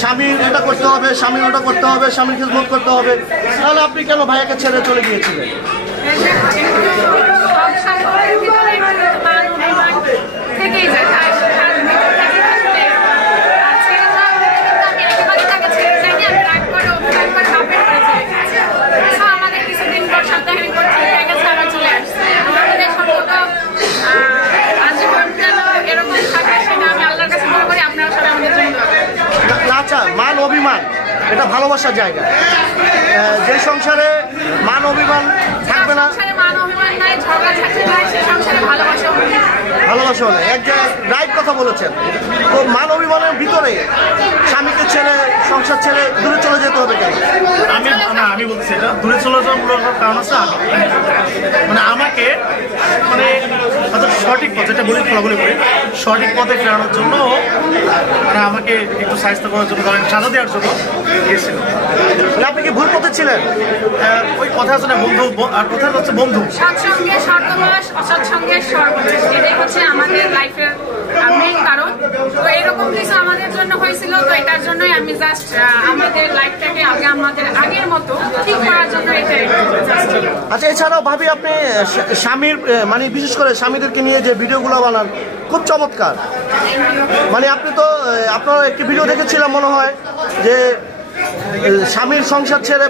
স্বামীর এটা করতে হবে, স্বামীর ওটা করতে হবে, স্বামীর খিদমত করতে হবে, তাহলে আপনি কেন ভাইয়াকে ছেড়ে চলে গিয়েছিলেন? আচ্ছা, মান অভিমান এটা ভালোবাসার জায়গা। যে সংসারে মান অভিমান থাকবে না, ভালোবাসা হলে এক জায়গায় রাইট কথা বলেছেন। তো মান অভিমানের ভিতরে স্বামীকে ছেড়ে, সংসার ছেড়ে দূরে চলে যেতে হবে কেন? আমি বলছি এটা দূরে চলে যাওয়ার মূল কারণ আছে। মানে আমাকে মানে সঠিক পথ, যেটা বলি ফলাফলি করি, সঠিক পথে ফেরানোর জন্য মানে আমাকে একটু সাহায্য করার জন্য, ধরেন সাজা দেওয়ার জন্য গিয়েছিল। আপনি কি ভুল পথে ছিলেন? ওই কথা আছে না, বন্ধু, আর কথা হচ্ছে বন্ধু, সৎসঙ্গে স্বর্গবাস, অসৎসঙ্গে স্বর্গবাস, এটাই হচ্ছে আমাদের লাইফের মেইন কারণ। তো এরকম কিছু আমাদের জন্য হয়েছিল, তো এটার জন্যই আমি জাস্ট আমাদের লাইফটাকে আগে আমাদের আগের মতো ঠিক করার জন্য এটা। আচ্ছা, এছাড়াও ভাবি আপনি স্বামীর মানে বিশেষ করে স্বামীদেরকে নিয়ে যে ভিডিওগুলো বানান খুব চমৎকার। মানে আপনি তো আপনার একটি ভিডিও দেখেছিলাম মনে হয় যে স্বামীর সংসার ছেড়ে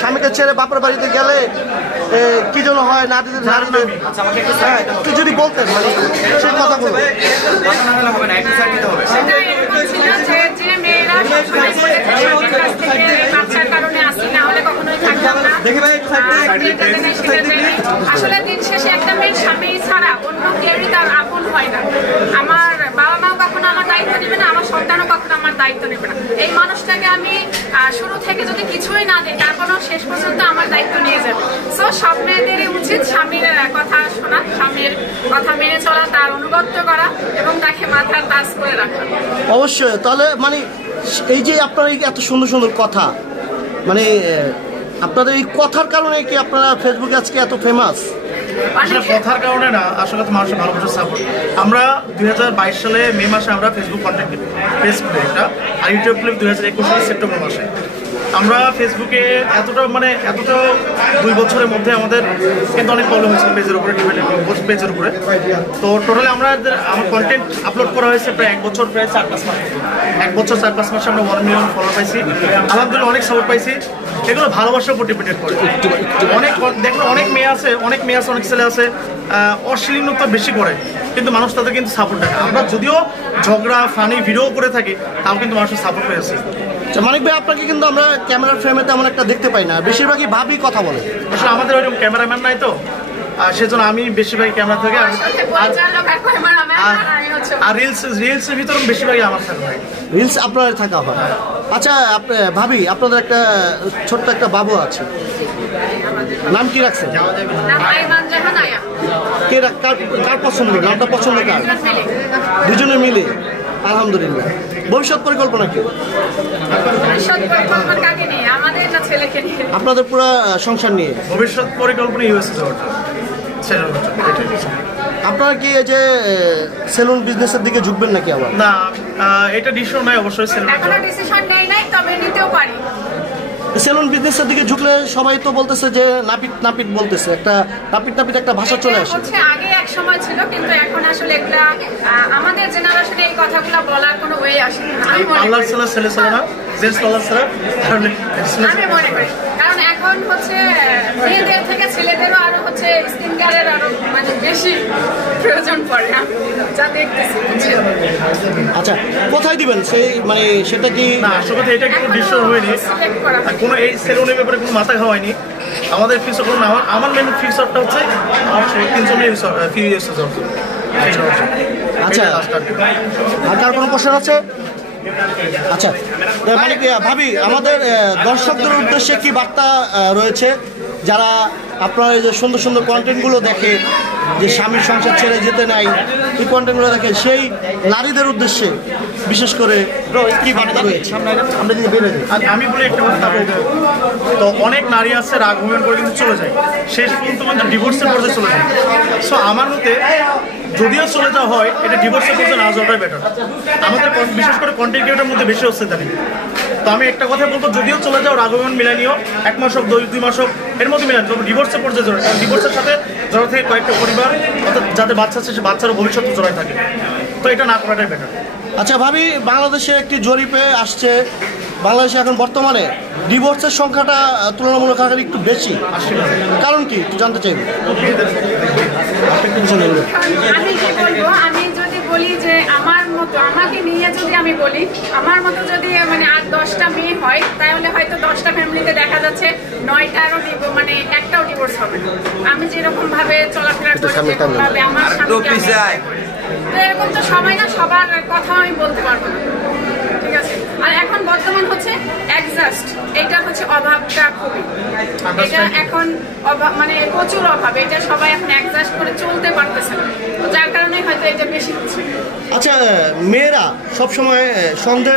স্বামীকে ছেড়ে বাপের বাড়িতে গেলে কি জন্য হয়, নারীদের হ্যাঁ, একটু যদি বলতেন মানে সেই কথাগুলো। আসলে দিন শেষে একটা মেয়ে স্বামী ছাড়া অন্য কেউই তার আপন হয় না। আমার বাবা মাও কখনো আমার দায়িত্ব নেবে না, আমার সন্তানও কখনো আমার দায়িত্ব নেবে না। এই মানুষটাকে আমি শুরু থেকে যদি কিছুই না দিই, তারপরেও শেষ পর্যন্ত আমার দায়িত্ব নিয়ে যাবে। সো সব মেয়েদেরই উচিত স্বামীর কথা শোনা, স্বামীর কথা মেনে চলা, তার অনুগত্য করা এবং তাকে মাথার তাজ করে রাখা। অবশ্যই। তাহলে মানে এই যে আপনার এই এত সুন্দর সুন্দর কথা, মানে আপনাদের এই কথার কারণে কি আপনারা ফেসবুকে আজকে এত ফেমাস? আসলে কথার কারণে না, আসলে তো মানুষের ভালোবাসার সাপোর্ট। আমরা 2022 সালে মে মাসে আমরা ফেসবুক কন্টেন্ট পেজ খুলি একটা, আর ইউটিউব খুলি 2021 সালে সেপ্টেম্বর মাসে। আমরা ফেসবুকে এতটা 2 বছরের মধ্যে আমাদের কিন্তু অনেক প্রবলেম হয়েছিল পেজের উপরে, পেজের উপরে। তো টোটালি আমার কন্টেন্ট আপলোড করা হয়েছে প্রায় 1 বছর, প্রায় 4-5 মাস। 1 বছর 4-5 মাসে আমরা 1 মিলিয়ন ফলোয়ার পাইছি। আলহামদুলিল্লাহ অনেক সাপোর্ট পাইছি। এগুলো ভালোবাসার উপর ডিপেন্ড করে। অনেক দেখুন, অনেক মেয়ে আছে, অনেক ছেলে আছে অশ্লীলতা বেশি করে, কিন্তু মানুষ তাদের কিন্তু সাপোর্ট দেয়। আমরা যদিও ঝগড়া ফানি ভিডিও করে থাকি, তাও কিন্তু মানুষের সাপোর্ট হয়েছে। মানিক ভাই, আপনাকে কিন্তু আমরা ক্যামেরার ফ্রেমে তেমন একটা দেখতে পাই না, বেশিরভাগই ভাবি কথা বলে। আসলে আমাদের ওইরকম ক্যামেরাম্যান নাই তো, সেজন্য আমি বেশিরভাগই ক্যামেরা থেকে, আর রিলসের ভিতরে বেশিরভাগই আমার থাকা হয়, রিলস আপনার থাকা হয়। আচ্ছা ভাবি, আপনাদের একটা ছোট্ট একটা বাবু আছে, নাম কি রাখছেন? কার পছন্দ? নামটা পছন্দ কার? দুজনে মিলে। আলহামদুলিল্লাহ। ভবিষ্যৎ পরিকল্পনা কি? আপনাদের পুরো সংসার নিয়ে ভবিষ্যৎ পরিকল্পনা ইউএসএ যাওয়ার। আপনারা কি এই যে সেলুন বিজনেসের দিকে ঝুঁকবেন নাকি আবার? না, এটা ডিসিশন নাই অবশ্যই, সেলুন বিজনেসের দিকে ঝুঁকলে সবাই তো বলতেছে যে নাপিত বলতেছে, একটা নাপিত একটা ভাষা চলে আসে। আগে এক সময় ছিল, কিন্তু এখন আসলে এগুলা আমাদের জেনারেশনে এই কথাগুলো বলার কোনো ওয়ে আসে না। আমি মনে করি কারণ এখন হচ্ছে মেয়েদের থেকে ছেলেদেরও আরো হচ্ছে স্কিন কেয়ারের আরো মানে বেশি প্রয়োজন পড়ে, যা দেখতেছি। আচ্ছা, কোথায় দিবেন সেই মানে সেটা কি? না, আসলে এটা কোনো ডিসিশন হয়নি, কোনো এই সেলুনের ব্যাপারে কোনো মাথা খাওয়ায়নি। আমাদের ফিক্স কোনো আমার মেন ফিক্সরটা হচ্ছে 300 ইউএসএ। আচ্ছা, আর কার কোনো কোশ্চেন আছে? আচ্ছা, মানে ভাবি, আমাদের দর্শকদের উদ্দেশ্যে কি বার্তা রয়েছে যারা আপনার এই যে সুন্দর সুন্দর কন্টেন্টগুলো দেখে, যে স্বামীর সংসার ছেড়ে যেতে নাই, এই কন্টেন্টগুলো দেখে, সেই নারীদের উদ্দেশ্যে বিশেষ করে কি বার্তা রয়েছে? আমরা যদি বেরোই, আমি বলি একটা কথা, তো অনেক নারী আছে রাগ অভিমান করে কিন্তু চলে যায়, শেষ পর্যন্ত কিন্তু ডিভোর্সের পর্যায়ে চলে যায়। সো আমার মতে যদিও চলে যাওয়া হয়, এটা ডিভোর্সের পর্যন্ত না যাওয়াটাই বেটার। আমাদের বিশেষ করে কন্টেন্ট ক্রিয়েটার মধ্যে বেশি হচ্ছে জানি। তো আমি একটা কথা বলবো, যদিও চলে যাও আগমন মিলানিও 1 মাস হোক 2 মাস হোক এর মধ্যে মিলান, তবে ডিভোর্সের পর্যায়ে জড়ায়। কারণ ডিভোর্সের সাথে জড়া থেকে কয়েকটা পরিবার অর্থাৎ যাদের বাচ্চা আছে সে বাচ্চারও ভবিষ্যৎ জড়ায় থাকে। তো এটা না করাটাই বেটার। আচ্ছা ভাবি, বাংলাদেশে একটি জরিপে আসছে বাংলাদেশে এখন বর্তমানে ডিভোর্সের সংখ্যাটা তুলনামূলক আকারে একটু বেশি। কারণ কি একটু জানতে চাইব। আমি কি বলবো, আমি যদি বলি যে আমার মতো, আমাকে নিয়ে যদি আমি বলি, আমার মতো যদি মানে 8-10টা মেয়ে হয় তাহলে হয়তো 10টা ফ্যামিলিতে দেখা যাচ্ছে 9টারও মানে একটাও ডিভোর্স হবে না। আমি যেরকম ভাবে চলাফেরা করি, যেরকম ভাবে আমার স্বামীকে আমি তো এরকম তো সবাই না, সবার কথা আমি বলতে পারবো না, ঠিক আছে। আর এখন বর্তমান হচ্ছে অ্যাডজাস্ট, এটা হচ্ছে অভাবটা খুবই, এটা এখন অভাব মানে প্রচুর অভাব, এটা সবাই এখন অ্যাডজাস্ট করে চলতে পারতেছে না, তো যার কারণে হয়তো এটা বেশি হচ্ছে। আচ্ছা, মেয়েরা সবসময় সন্দেহ